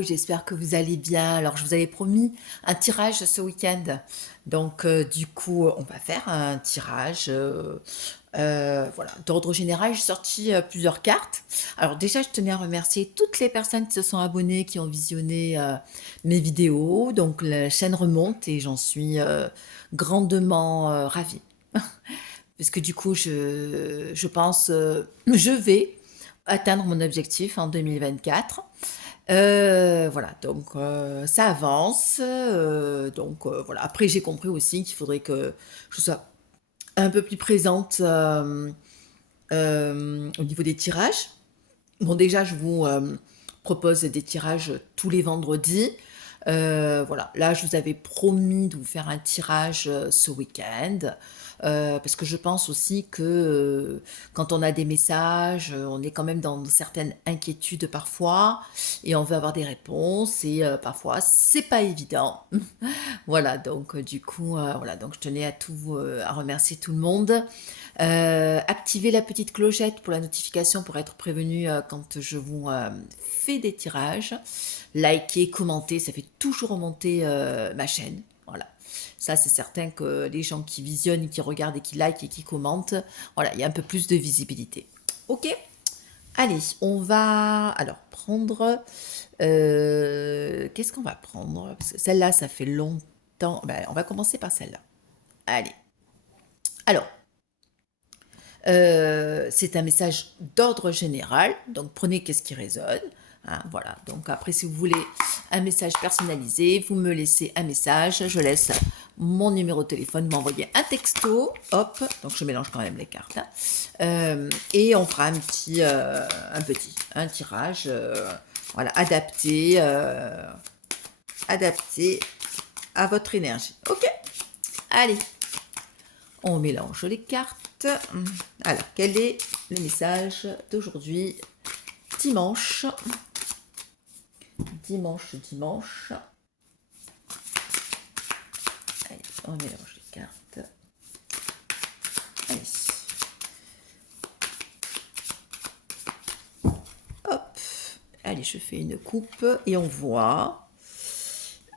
J'espère que vous allez bien. Alors, je vous avais promis un tirage ce week-end. Donc, du coup, on va faire un tirage. Voilà, d'ordre général, j'ai sorti plusieurs cartes. Alors, déjà, je tenais à remercier toutes les personnes qui se sont abonnées, qui ont visionné mes vidéos. Donc, la chaîne remonte et j'en suis grandement ravie. Parce que du coup, je pense, je vais atteindre mon objectif en 2024. Voilà, donc ça avance. Donc voilà. Après, j'ai compris aussi qu'il faudrait que je sois un peu plus présente au niveau des tirages. Bon, déjà, je vous propose des tirages tous les vendredis. Voilà, là, je vous avais promis de vous faire un tirage ce week-end. Parce que je pense aussi que quand on a des messages, on est quand même dans certaines inquiétudes parfois et on veut avoir des réponses et parfois c'est pas évident. Voilà, donc du coup, voilà, donc je tenais à remercier tout le monde. Activez la petite clochette pour la notification pour être prévenu quand je vous fais des tirages. Likez, commentez, ça fait toujours remonter ma chaîne. Voilà. Ça, c'est certain que les gens qui visionnent, qui regardent et qui likent et qui commentent, voilà, il y a un peu plus de visibilité. Ok. Allez, on va alors prendre. Qu'est-ce qu'on va prendre? Parce que celle-là, ça fait longtemps. Ben, on va commencer par celle-là. Allez. Alors, c'est un message d'ordre général, donc prenez qu'est-ce qui résonne. Hein, voilà, donc après, si vous voulez un message personnalisé, vous me laissez un message, je laisse mon numéro de téléphone, m'envoyer un texto, hop, donc je mélange quand même les cartes, hein, et on fera un tirage, voilà, adapté à votre énergie. Ok, allez, on mélange les cartes. Alors, quel est le message d'aujourd'hui? Dimanche. Dimanche. Allez, on mélange les cartes. Allez. Hop. Allez, je fais une coupe et on voit.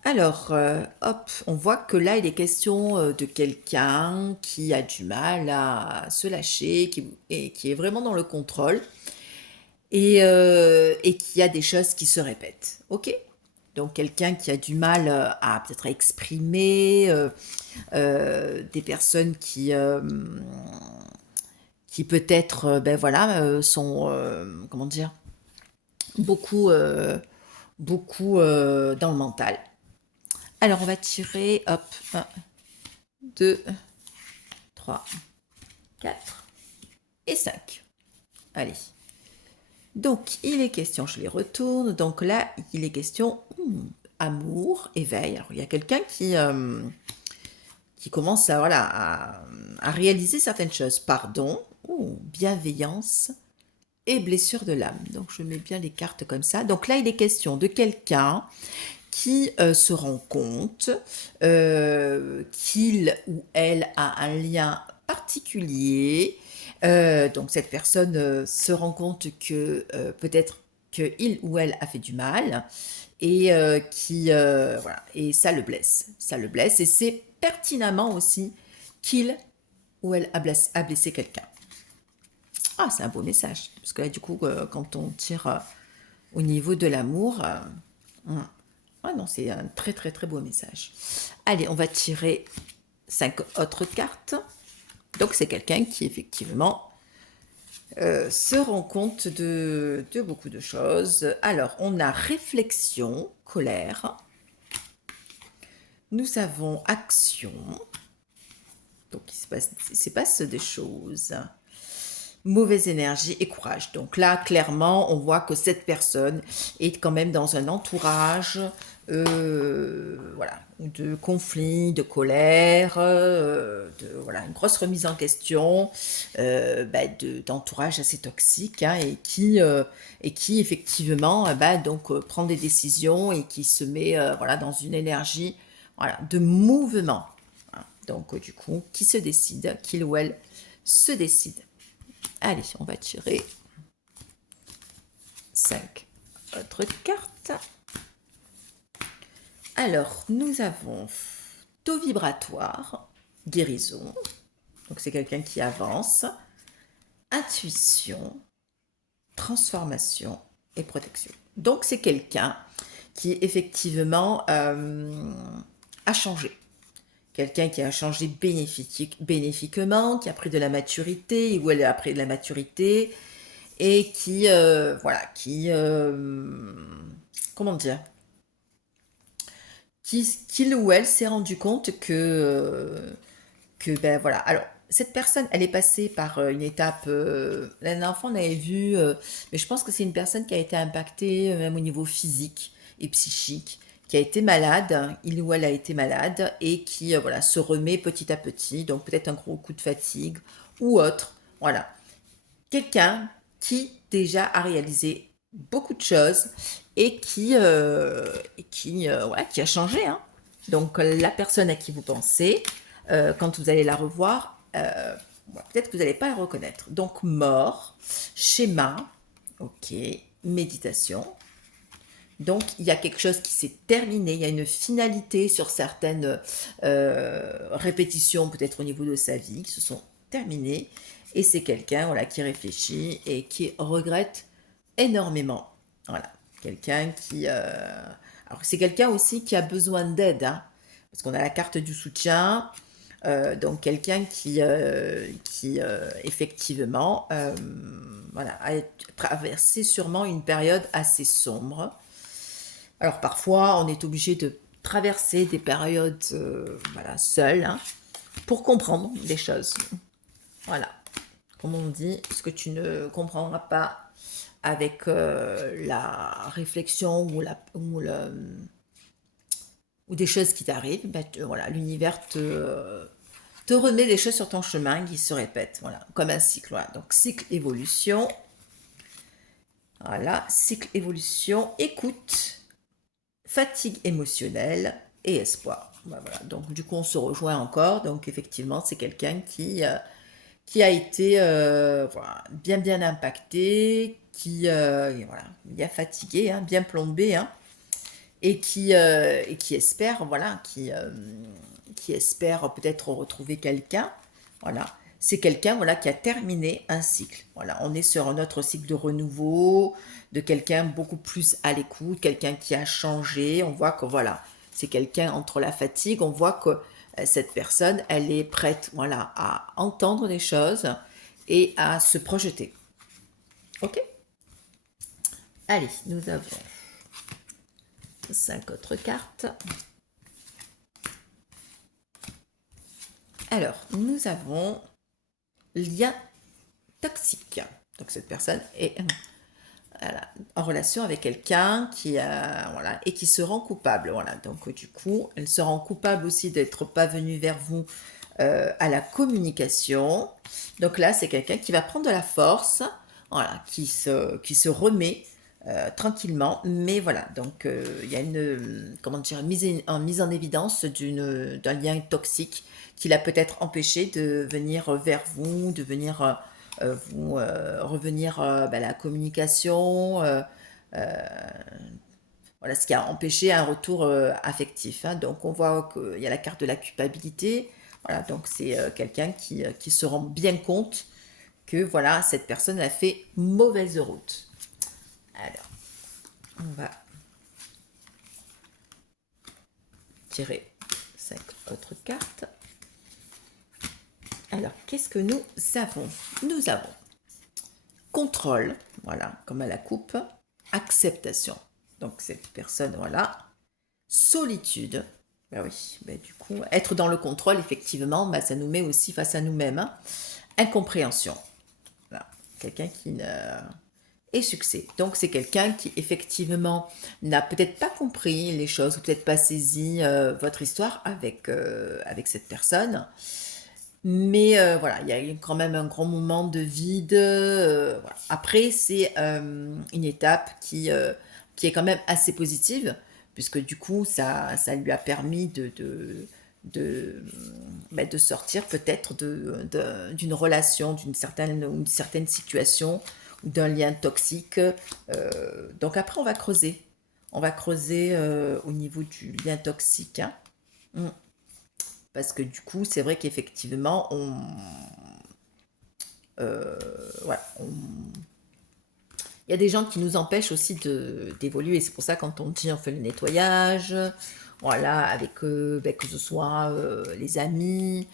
Alors, hop, on voit que là, il est question de quelqu'un qui a du mal à se lâcher, qui est vraiment dans le contrôle et qui a des choses qui se répètent. Ok? Donc, quelqu'un qui a du mal à peut-être exprimer, des personnes qui peut-être, ben voilà, sont, comment dire, beaucoup, beaucoup dans le mental. Alors, on va tirer, hop, 1, 2, 3, 4 et 5. Allez. Donc, il est question, je les retourne. Donc là, il est question amour, éveil. Alors, il y a quelqu'un qui commence à, voilà, à réaliser certaines choses. Pardon, bienveillance et blessure de l'âme. Donc, je mets bien les cartes comme ça. Donc là, il est question de quelqu'un qui se rend compte qu'il ou elle a un lien particulier. Donc cette personne se rend compte que peut-être qu'il ou elle a fait du mal et voilà, et ça le blesse et c'est pertinemment aussi qu'il ou elle a blessé quelqu'un. Ah, c'est un beau message parce que là, du coup, quand on tire au niveau de l'amour, ah non, c'est un très très très beau message. Allez, on va tirer 5 autres cartes. Donc c'est quelqu'un qui effectivement se rend compte de beaucoup de choses. Alors, on a réflexion, colère. Nous avons action. Donc il se passe des choses. Mauvaise énergie et courage. Donc là, clairement, on voit que cette personne est quand même dans un entourage voilà, de conflits, de colère, voilà, une grosse remise en question, d'entourage assez toxique hein, et qui effectivement donc, prend des décisions et qui se met voilà, dans une énergie voilà, de mouvement. Hein. Donc du coup, qui se décide, qu'il ou elle se décide. Allez, on va tirer 5 autres cartes. Alors, nous avons taux vibratoire, guérison, donc c'est quelqu'un qui avance, intuition, transformation et protection. Donc c'est quelqu'un qui effectivement a changé. Quelqu'un qui a changé bénéfiquement, qui a pris de la maturité, ou elle a pris de la maturité, et qui, voilà, qui, comment dire, qu'il ou elle s'est rendu compte que ben voilà. Alors, cette personne, elle est passée par une étape. La dernière fois, on avait vu, mais je pense que c'est une personne qui a été impactée, même au niveau physique et psychique, qui a été malade, hein, il ou elle a été malade, et qui voilà, se remet petit à petit. Donc, peut-être un gros coup de fatigue ou autre. Voilà. Quelqu'un qui déjà a réalisé beaucoup de choses et qui a changé, hein. Donc la personne à qui vous pensez, quand vous allez la revoir, peut-être que vous n'allez pas la reconnaître. Donc mort, schéma, ok, méditation. Donc il y a quelque chose qui s'est terminé, il y a une finalité sur certaines répétitions, peut-être au niveau de sa vie, qui se sont terminées. Et c'est quelqu'un voilà, qui réfléchit et qui regrette énormément. Voilà, quelqu'un qui... Alors c'est quelqu'un aussi qui a besoin d'aide, hein, parce qu'on a la carte du soutien, donc quelqu'un qui effectivement voilà, a traversé sûrement une période assez sombre. Alors parfois, on est obligé de traverser des périodes voilà, seul, hein, pour comprendre des choses. Voilà, comme on dit, ce que tu ne comprendras pas avec la réflexion ou des choses qui t'arrivent, ben, voilà, l'univers te remet des choses sur ton chemin qui se répètent, voilà, comme un cycle. Voilà. Donc cycle évolution, voilà, cycle évolution, écoute, fatigue émotionnelle et espoir. Ben, voilà. Donc du coup on se rejoint encore. Donc effectivement c'est quelqu'un qui a été voilà, bien impacté, qui voilà, bien fatigué, hein, bien plombé, hein, et qui espère, voilà, qui espère peut-être retrouver quelqu'un. Voilà. C'est quelqu'un voilà, qui a terminé un cycle. Voilà. On est sur un autre cycle de renouveau, de quelqu'un beaucoup plus à l'écoute, quelqu'un qui a changé. On voit que voilà, c'est quelqu'un entre la fatigue, on voit que cette personne, elle est prête voilà, à entendre des choses et à se projeter. Ok. Allez, nous avons 5 autres cartes. Alors, nous avons lien toxique. Donc cette personne est voilà, en relation avec quelqu'un qui voilà, et qui se rend coupable. Voilà. Donc du coup, elle se rend coupable aussi d'être pas venue vers vous à la communication. Donc là, c'est quelqu'un qui va prendre de la force, voilà, qui se remet tranquillement. Mais voilà, donc il y a une, comment dire, mise en évidence d'un lien toxique qui l'a peut-être empêché de venir vers vous, de venir vous revenir à la communication. Voilà, ce qui a empêché un retour affectif, hein. Donc on voit qu'il y a la carte de la culpabilité. Voilà, donc c'est quelqu'un qui se rend bien compte que voilà, cette personne a fait mauvaise route. Alors, on va tirer 5 autres cartes. Alors, qu'est-ce que nous avons? Nous avons contrôle, voilà, comme à la coupe, acceptation. Donc cette personne, voilà, solitude. Ben oui, ben du coup, être dans le contrôle, effectivement, ben ça nous met aussi face à nous-mêmes, hein. Incompréhension. Voilà. Quelqu'un qui ne... Et succès. Donc c'est quelqu'un qui effectivement n'a peut-être pas compris les choses, ou peut-être pas saisi votre histoire avec cette personne. Mais voilà, il y a eu quand même un grand moment de vide. Voilà. Après, c'est une étape qui est quand même assez positive, puisque du coup, ça lui a permis de, de sortir peut-être d'une relation, une certaine situation, ou d'un lien toxique. Donc après, on va creuser. On va creuser au niveau du lien toxique, hein. Parce que du coup, c'est vrai qu'effectivement, ouais, il y a des gens qui nous empêchent aussi d'évoluer. C'est pour ça quand on dit on fait le nettoyage, voilà, avec que ce soit les amis,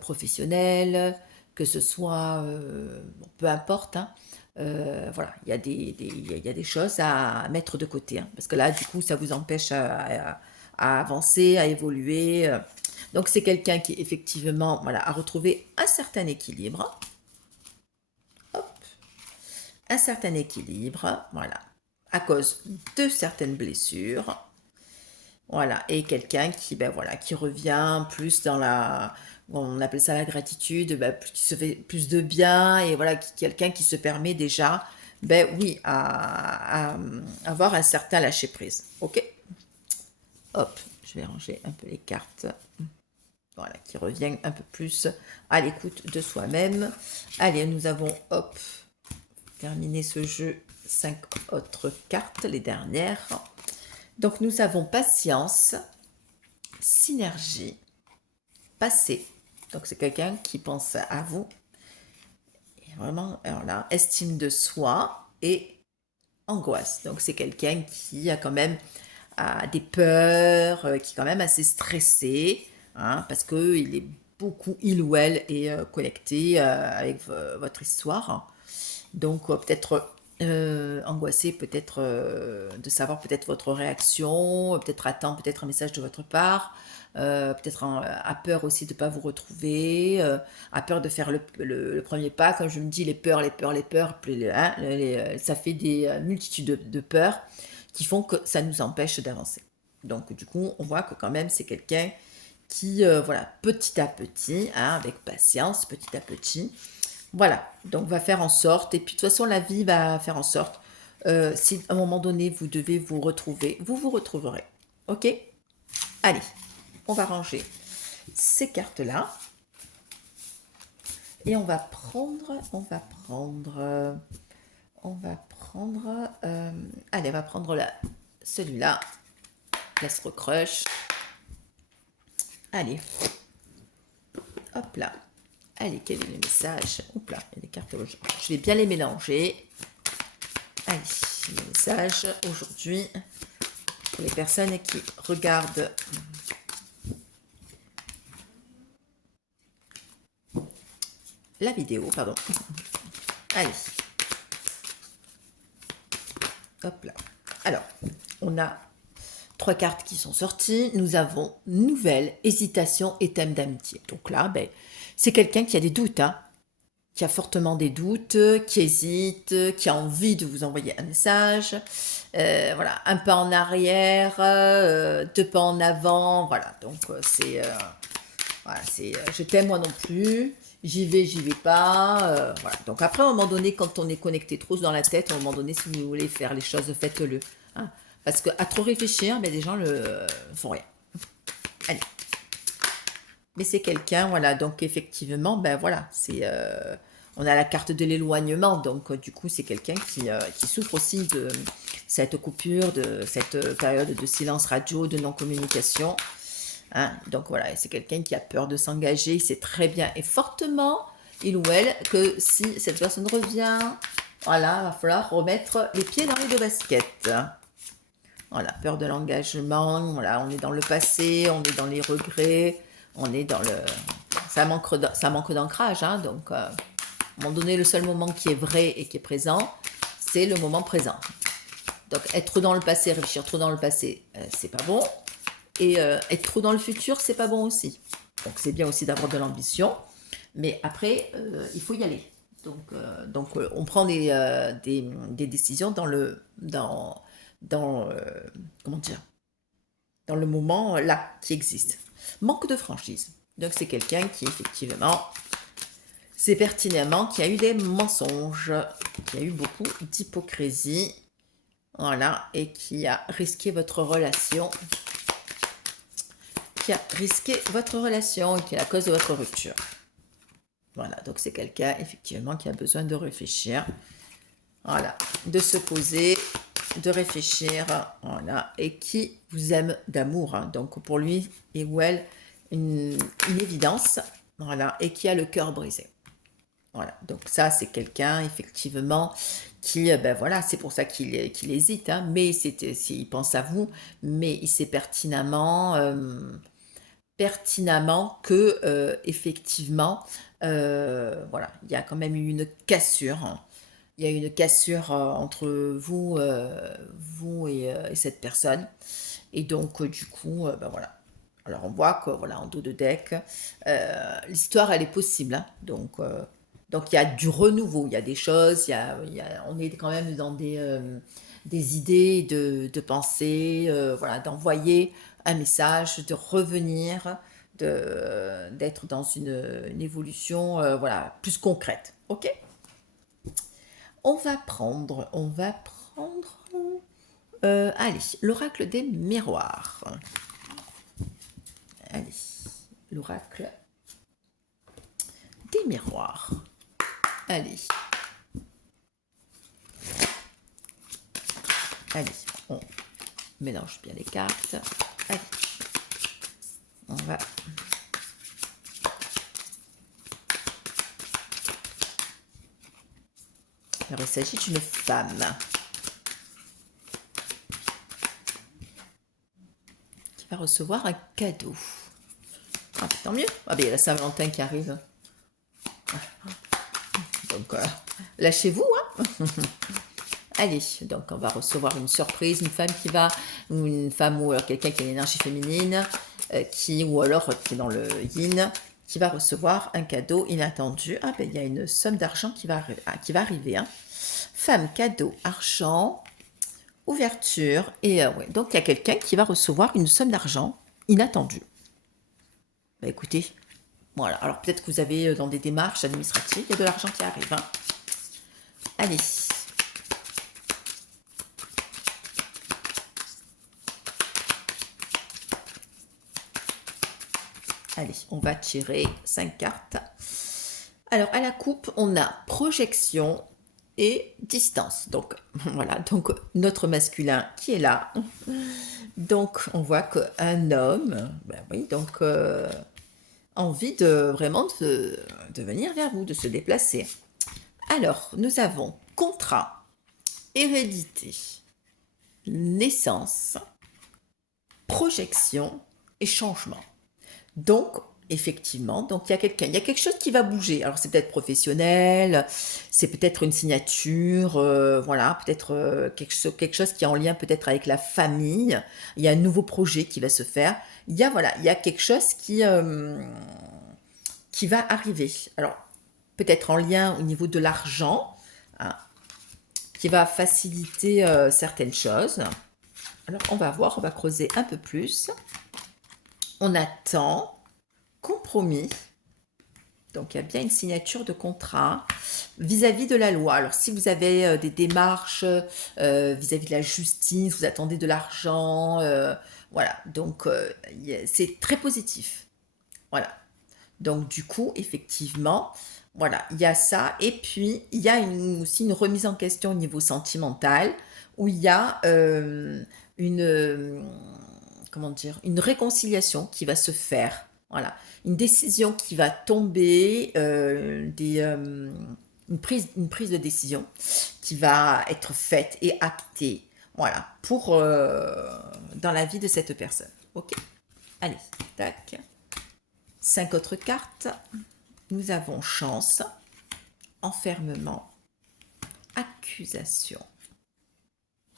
professionnels, que ce soit bon, peu importe, hein. Voilà, il y a il y a des choses à mettre de côté, hein, parce que là, du coup, ça vous empêche à avancer, à évoluer. Donc, c'est quelqu'un qui, effectivement, voilà, a retrouvé un certain équilibre. Hop, un certain équilibre, voilà, à cause de certaines blessures. Voilà, et quelqu'un qui, ben voilà, qui revient plus dans la, on appelle ça la gratitude, ben, qui se fait plus de bien, et voilà, quelqu'un qui se permet déjà, ben oui, à avoir un certain lâcher prise. Ok. Hop, je vais ranger un peu les cartes. Voilà, qui revient un peu plus à l'écoute de soi-même. Allez, nous avons, hop, terminé ce jeu, 5 autres cartes, les dernières. Donc nous avons patience, synergie, passé. Donc c'est quelqu'un qui pense à vous. Et vraiment, alors là, estime de soi et angoisse. Donc c'est quelqu'un qui a quand même des peurs, qui est quand même assez stressé, hein, parce qu'il est beaucoup, il ou elle est connecté avec votre histoire. Donc peut-être angoissé, peut-être de savoir peut-être votre réaction, peut-être attendre peut-être un message de votre part, peut-être a peur aussi de ne pas vous retrouver, a peur de faire le premier pas. Comme je me dis, les peurs, hein, ça fait des multitudes de peurs qui font que ça nous empêche d'avancer. Donc du coup, on voit que quand même c'est quelqu'un qui, voilà, petit à petit, hein, avec patience, petit à petit, voilà, donc va faire en sorte, et puis de toute façon la vie va faire en sorte, si à un moment donné vous devez vous retrouver, vous vous retrouverez. Ok. Allez, on va ranger ces cartes-là, et on va prendre, allez, on va prendre celui-là, l'Astro Crush. Allez, hop là. Allez, quel est le message? Hop là, il y a des cartes aujourd'hui. Je vais bien les mélanger. Allez, le message aujourd'hui pour les personnes qui regardent la vidéo, pardon. Allez. Hop là. Alors, on a 3 cartes qui sont sorties. Nous avons nouvelle, hésitation et thème d'amitié. Donc là, ben, c'est quelqu'un qui a des doutes, hein, qui a fortement des doutes, qui hésite, qui a envie de vous envoyer un message. Voilà, un pas en arrière, 2 pas en avant. Voilà, donc voilà, je t'aime moi non plus. J'y vais pas. Voilà. Donc après, à un moment donné, quand on est connecté trop dans la tête, à un moment donné, si vous voulez faire les choses, faites-le, hein. Parce qu'à trop réfléchir, ben, les gens font rien. Allez. Mais c'est quelqu'un, voilà, donc effectivement, ben voilà, on a la carte de l'éloignement, donc du coup, c'est quelqu'un qui souffre aussi de cette coupure, de cette période de silence radio, de non-communication. Hein, donc voilà, c'est quelqu'un qui a peur de s'engager, il sait très bien et fortement, il ou elle, que si cette personne revient, voilà, il va falloir remettre les pieds dans les deux baskets. Voilà, peur de l'engagement, voilà, on est dans le passé, on est dans les regrets, on est dans le... Ça manque d'ancrage, hein, donc à un moment donné, le seul moment qui est vrai et qui est présent, c'est le moment présent. Donc être dans le passé, réfléchir trop dans le passé, c'est pas bon. Et être trop dans le futur, c'est pas bon aussi. Donc c'est bien aussi d'avoir de l'ambition, mais après, il faut y aller. Donc on prend des décisions comment dire, dans le moment là qui existe. Manque de franchise. Donc c'est quelqu'un qui effectivement, c'est pertinemment, qui a eu des mensonges, qui a eu beaucoup d'hypocrisie, voilà, et qui a risqué votre relation, qui a risqué votre relation et qui est la cause de votre rupture. Voilà, donc c'est quelqu'un effectivement qui a besoin de réfléchir, voilà, de se poser de réfléchir, voilà, et qui vous aime d'amour, hein. Donc pour lui et ou elle, une évidence, voilà, et qui a le cœur brisé. Voilà, donc ça, c'est quelqu'un, effectivement, qui, ben voilà, c'est pour ça qu'il hésite, hein, mais il pense à vous, mais il sait pertinemment que, effectivement, voilà, il y a quand même eu une cassure, hein. Il y a eu une cassure, entre vous et cette personne et donc du coup, bah, voilà. Alors on voit que voilà, en dos de deck, l'histoire elle est possible, hein. Donc il y a du renouveau, il y a des choses, on est quand même dans des idées de pensées, voilà, d'envoyer un message, de revenir, d'être dans une évolution, voilà, plus concrète. OK? On va prendre, allez, l'oracle des miroirs. Allez, l'oracle des miroirs. Allez. Allez, on mélange bien les cartes. Allez. On va... Alors, il s'agit d'une femme qui va recevoir un cadeau. Ah, tant mieux. Ah, ben, il y a la Saint-Valentin qui arrive. Donc, lâchez-vous, hein. Allez, donc on va recevoir une surprise, ou une femme ou alors quelqu'un qui a une énergie féminine, ou alors qui est dans le yin, qui va recevoir un cadeau inattendu. Ah ben il y a une somme d'argent qui va arriver, hein. Femme, cadeau, argent, ouverture, et ouais, donc il y a quelqu'un qui va recevoir une somme d'argent inattendue. Bah écoutez, voilà, alors peut-être que vous avez dans des démarches administratives, il y a de l'argent qui arrive, hein. Allez. Allez, on va tirer 5 cartes. Alors, à la coupe, on a projection et distance. Donc, voilà, donc notre masculin qui est là. Donc, on voit qu'un homme, ben oui, donc, envie de vraiment de venir vers vous, de se déplacer. Alors, nous avons contrat, hérédité, naissance, projection et changement. Donc, effectivement, donc il y a quelque chose qui va bouger. Alors c'est peut-être professionnel, c'est peut-être une signature, voilà, peut-être quelque chose qui est en lien peut-être avec la famille. Il y a un nouveau projet qui va se faire. Il y a quelque chose qui va arriver. Alors peut-être en lien au niveau de l'argent, hein, qui va faciliter certaines choses. Alors on va voir, on va creuser un peu plus. On attend. Compromis. Donc, il y a bien une signature de contrat vis-à-vis de la loi. Alors, si vous avez des démarches vis-à-vis de la justice, vous attendez de l'argent, voilà. Donc, c'est très positif. Voilà. Donc, du coup, effectivement, voilà, il y a ça. Et puis, il y a aussi une remise en question au niveau sentimental où il y a comment dire, une réconciliation qui va se faire. Voilà, une décision qui va tomber, une prise de décision qui va être faite et actée. Voilà, dans la vie de cette personne. Ok. Allez, tac. 5 autres cartes. Nous avons chance, enfermement, accusation,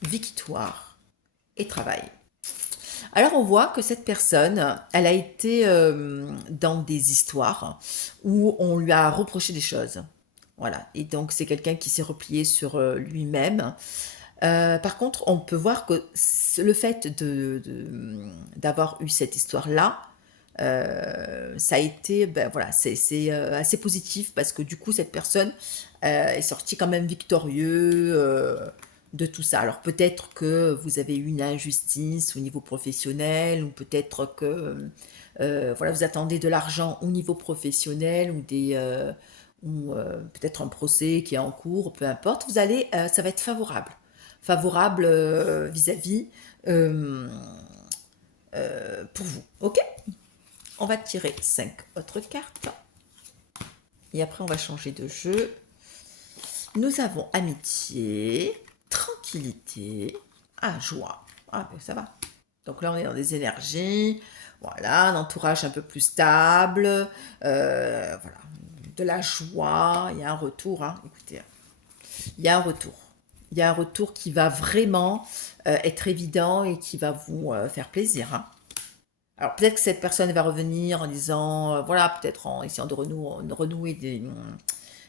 victoire et travail. Alors on voit que cette personne, elle a été dans des histoires où on lui a reproché des choses. Voilà, et donc c'est quelqu'un qui s'est replié sur lui-même. Par contre, on peut voir que le fait d'avoir eu cette histoire-là, ça a été, ben voilà, c'est assez positif parce que du coup, cette personne est sortie quand même victorieux de tout ça. Alors peut-être que vous avez eu une injustice au niveau professionnel ou peut-être que voilà, vous attendez de l'argent au niveau professionnel ou peut-être un procès qui est en cours, peu importe. Ça va être favorable. favorable vis-à-vis pour vous. Ok? On va tirer 5 autres cartes. Et après, on va changer de jeu. Nous avons amitié, tranquillité, joie. Ah, ben ça va. Donc là, on est dans des énergies. Voilà, un entourage un peu plus stable. Voilà, de la joie. Il y a un retour. Hein. Écoutez, il y a un retour. Il y a un retour qui va vraiment être évident et qui va vous faire plaisir. Hein. Alors peut-être que cette personne va revenir en disant, voilà, peut-être en essayant de renouer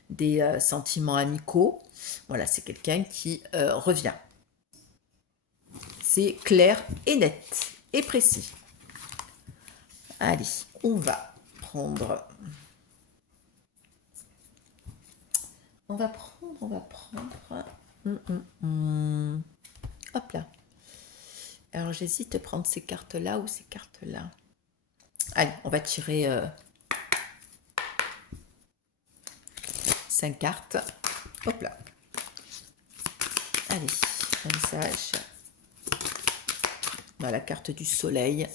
des sentiments amicaux. Voilà, c'est quelqu'un qui revient. C'est clair et net et précis. Allez, on va prendre... On va prendre... Hop là. Alors j'hésite à prendre ces cartes-là ou ces cartes-là. Allez, on va tirer 5 cartes. Hop là. Allez, un message. On a la carte du soleil.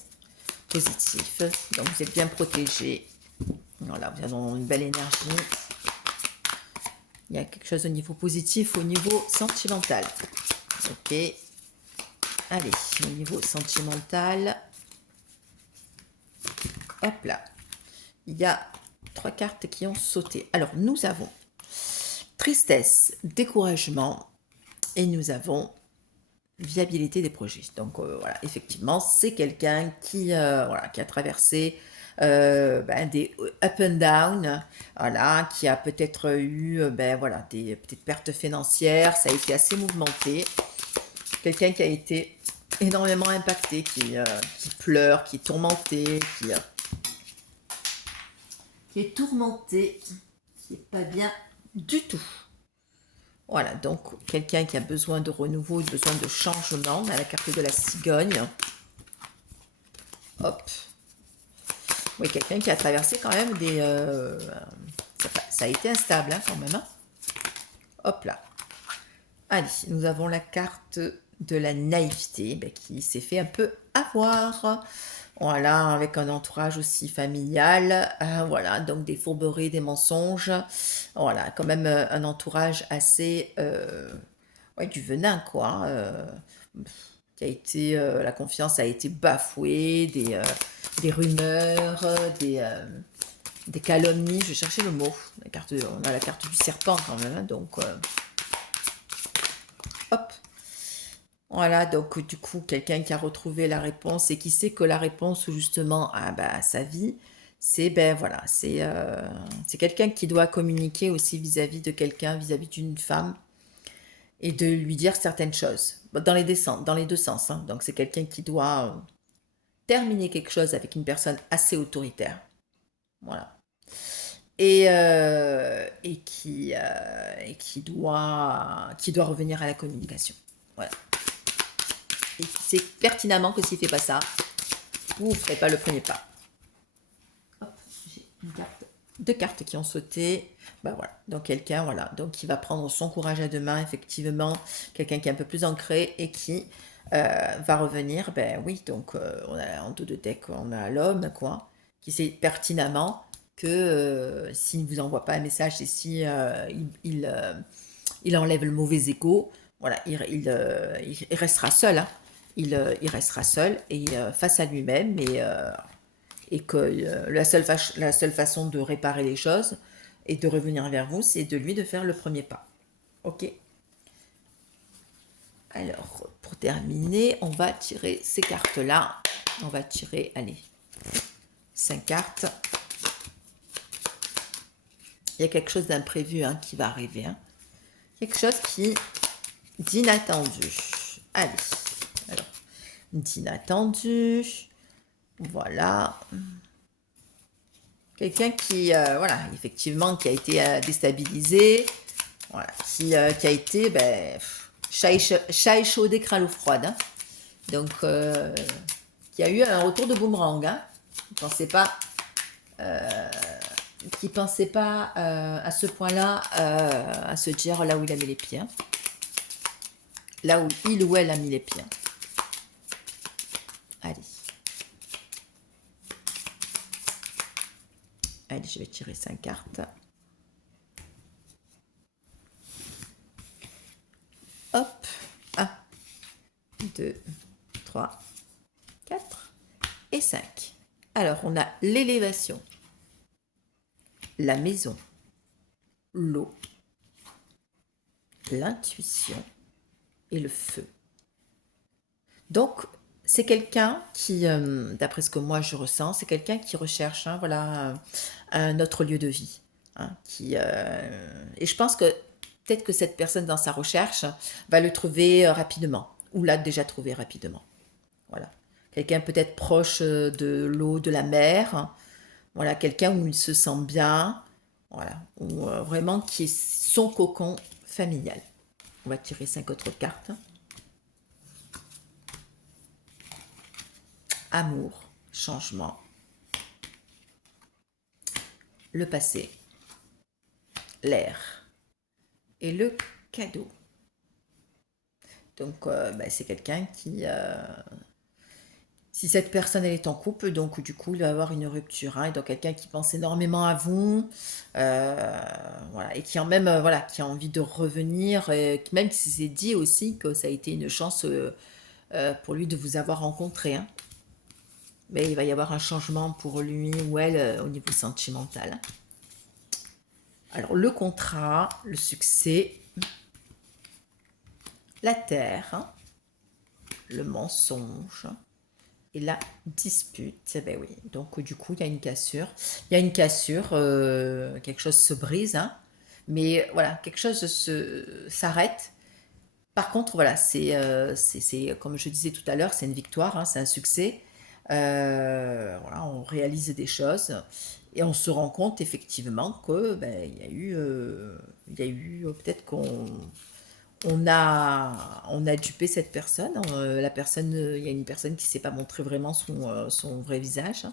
Positif. Donc vous êtes bien protégé. Voilà, vous êtes dans une belle énergie. Il y a quelque chose au niveau positif, au niveau sentimental. Ok. Allez, au niveau sentimental. Hop là. Il y a 3 cartes qui ont sauté. Alors, nous avons tristesse, découragement et nous avons viabilité des projets. Donc, voilà, effectivement, c'est quelqu'un qui, voilà, qui a traversé des up and down, voilà, qui a peut-être eu voilà, des petites pertes financières. Ça a été assez mouvementé. Quelqu'un qui a été énormément impacté, qui pleure, qui est tourmenté, qui est tourmenté, qui est pas bien du tout. Voilà, donc quelqu'un qui a besoin de renouveau, besoin de changement. On a la carte de la cigogne. Hop. Oui, quelqu'un qui a traversé quand même des... ça a été instable hein, quand même. Hein. Hop là. Allez, nous avons la carte de la naïveté qui s'est fait un peu avoir. Voilà, avec un entourage aussi familial. Voilà, donc des fourberies, des mensonges. Voilà, quand même un entourage assez... ouais, du venin, quoi. Qui a été... la confiance a été bafouée, des rumeurs, des calomnies. Je cherchais le mot. On a la carte du serpent quand même, hein, donc... hop. Voilà, donc du coup, quelqu'un qui a retrouvé la réponse et qui sait que la réponse justement à sa vie, c'est voilà, c'est quelqu'un qui doit communiquer aussi vis-à-vis de quelqu'un, vis-à-vis d'une femme et de lui dire certaines choses dans les deux sens. Hein. Donc c'est quelqu'un qui doit terminer quelque chose avec une personne assez autoritaire, voilà, et qui doit revenir à la communication, voilà. Et c'est pertinemment que s'il ne fait pas ça, vous ne ferez pas le premier pas. Hop, j'ai deux cartes qui ont sauté. Voilà, donc quelqu'un, voilà, donc qui va prendre son courage à deux mains, effectivement, quelqu'un qui est un peu plus ancré et qui va revenir, oui, donc on a en dos de deck, on a l'homme, quoi, qui sait pertinemment que s'il ne vous envoie pas un message et si il enlève le mauvais écho, voilà, il restera seul, hein. Il restera seul et face à lui-même et que la seule façon de réparer les choses et de revenir vers vous, c'est de lui de faire le premier pas. Ok. Alors, pour terminer, on va tirer ces cartes-là. On va tirer, allez, 5 cartes. Il y a quelque chose d'imprévu hein, qui va arriver. Hein. Quelque chose d'inattendu. Allez, alors, d'inattendu. Voilà. Quelqu'un qui, voilà, effectivement, qui a été déstabilisé. Voilà, qui a été, chat échaudé, craint l'eau froide. Hein. Donc, qui a eu un retour de boomerang. Hein. Qui pensait pas à ce point-là à se dire là où il avait les pieds. Hein. là où il ou elle a mis les pieds. Allez. Allez, je vais tirer 5 cartes. Hop. 1, 2, 3, 4 et 5. Alors, on a l'élévation, la maison, l'eau, l'intuition et le feu. Donc, c'est quelqu'un qui, d'après ce que moi je ressens, c'est quelqu'un qui recherche voilà, un autre lieu de vie. Et je pense que peut-être que cette personne dans sa recherche va le trouver rapidement, ou l'a déjà trouvé rapidement. Voilà. Quelqu'un peut-être proche de l'eau, de la mer. Voilà, quelqu'un où il se sent bien. Voilà. Ou vraiment qui est son cocon familial. On va tirer 5 autres cartes. Amour, changement, le passé, l'air et le cadeau. Donc, c'est quelqu'un qui, si cette personne elle est en couple, donc du coup il va avoir une rupture, hein, et donc quelqu'un qui pense énormément à vous, voilà, et qui en même voilà, qui a envie de revenir, même qui s'est dit aussi que ça a été une chance pour lui de vous avoir rencontré, hein. Mais il va y avoir un changement pour lui ou elle au niveau sentimental. Alors le contrat, le succès, la terre, le mensonge et la dispute. Eh ben oui, donc du coup il y a une cassure. Il y a une cassure, quelque chose se brise, hein, mais voilà, quelque chose s'arrête. Par contre, voilà, comme je disais tout à l'heure, c'est une victoire, hein, c'est un succès. Voilà, on réalise des choses et on se rend compte effectivement que il y a eu peut-être qu'on a dupé cette personne. La personne, il y a une personne qui ne s'est pas montré vraiment son vrai visage.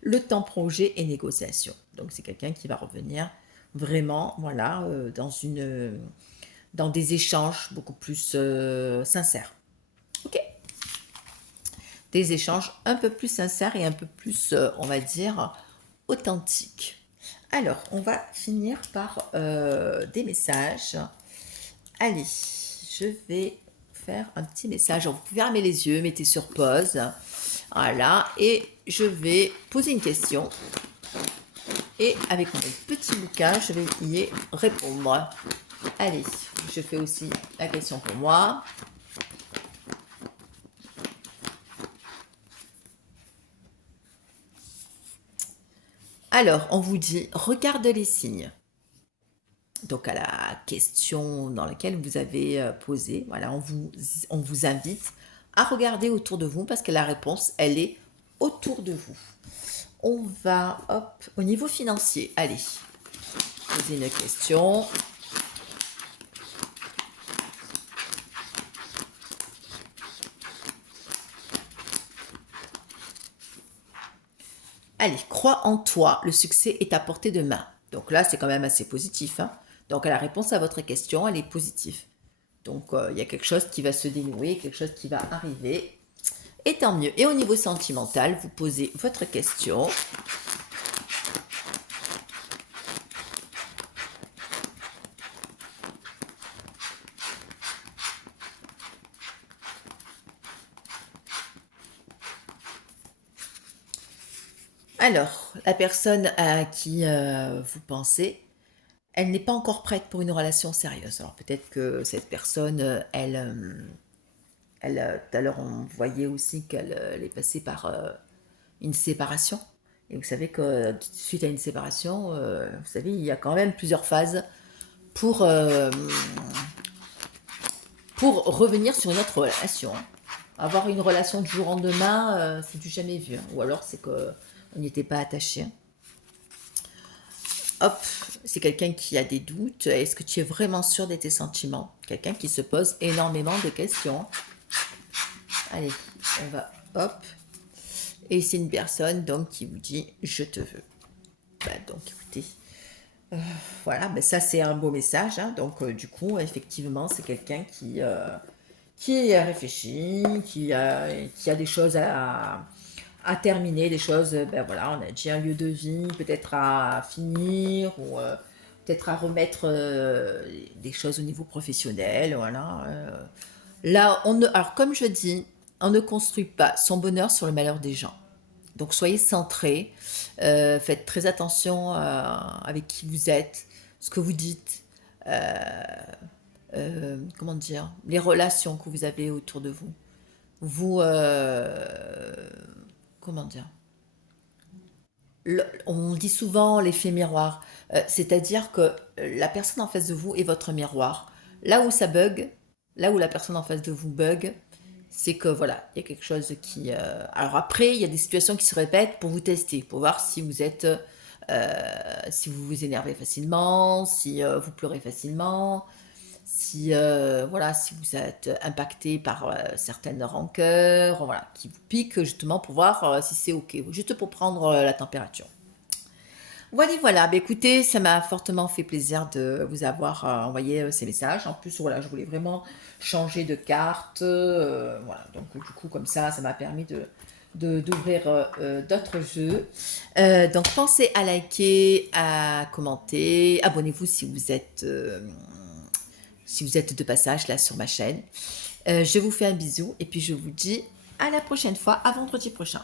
Le temps projet et négociation. Donc c'est quelqu'un qui va revenir vraiment, voilà, dans des échanges beaucoup plus sincères. Ok. Des échanges un peu plus sincères et un peu plus, on va dire, authentiques. Alors, on va finir par des messages. Allez, je vais faire un petit message. Alors, vous pouvez fermer les yeux, mettez sur pause. Voilà, et je vais poser une question. Et avec mon petit bouquin, je vais y répondre. Allez, je fais aussi la question pour moi. Alors, on vous dit, regarde les signes. Donc, à la question dans laquelle vous avez posé, voilà, on vous invite à regarder autour de vous parce que la réponse, elle est autour de vous. On va, hop, au niveau financier, allez, poser une question. Allez, crois en toi, le succès est à portée de main. Donc là, c'est quand même assez positif, hein. Donc la réponse à votre question, elle est positive. Donc il y a quelque chose qui va se dénouer, quelque chose qui va arriver. Et tant mieux. Et au niveau sentimental, vous posez votre question. Alors, la personne à qui vous pensez, elle n'est pas encore prête pour une relation sérieuse. Alors peut-être que cette personne, tout à l'heure, on voyait aussi qu'elle est passée par une séparation. Et vous savez que suite à une séparation, vous savez, il y a quand même plusieurs phases pour, euh, pour revenir sur une autre relation, hein. Avoir une relation du jour au lendemain, c'est du jamais vu, hein. Ou alors c'est qu'on n'y était pas attaché, hein. Hop, c'est quelqu'un qui a des doutes. Est-ce que tu es vraiment sûr de tes sentiments? Quelqu'un qui se pose énormément de questions. Allez, on va, hop. Et c'est une personne donc qui vous dit je te veux. Donc écoutez, voilà, ça c'est un beau message, hein. Donc du coup, effectivement, c'est quelqu'un qui réfléchit, qui a des choses à terminer, des choses, ben voilà, on a dit un lieu de vie, peut-être à finir, ou peut-être à remettre des choses au niveau professionnel, voilà. Là, alors comme je dis, on ne construit pas son bonheur sur le malheur des gens. Donc soyez centrés, faites très attention avec qui vous êtes, ce que vous dites, comment dire, les relations que vous avez autour de vous. Vous, comment dire, on dit souvent l'effet miroir, c'est-à-dire que la personne en face de vous est votre miroir. Là où ça bug, là où la personne en face de vous bug, c'est que voilà, il y a quelque chose qui. Alors après, il y a des situations qui se répètent pour vous tester, pour voir si vous êtes, si vous vous énervez facilement, si vous pleurez facilement, si voilà, si vous êtes impacté par certaines rancœurs, voilà, qui vous piquent justement pour voir si c'est ok, juste pour prendre la température. Voilà, voilà. Bah, écoutez, ça m'a fortement fait plaisir de vous avoir envoyé ces messages. En plus, voilà, je voulais vraiment changer de carte. Voilà, donc du coup, comme ça m'a permis d'ouvrir d'autres jeux. Donc, pensez à liker, à commenter. Abonnez-vous si vous êtes de passage là sur ma chaîne. Je vous fais un bisou et puis je vous dis à la prochaine fois, à vendredi prochain.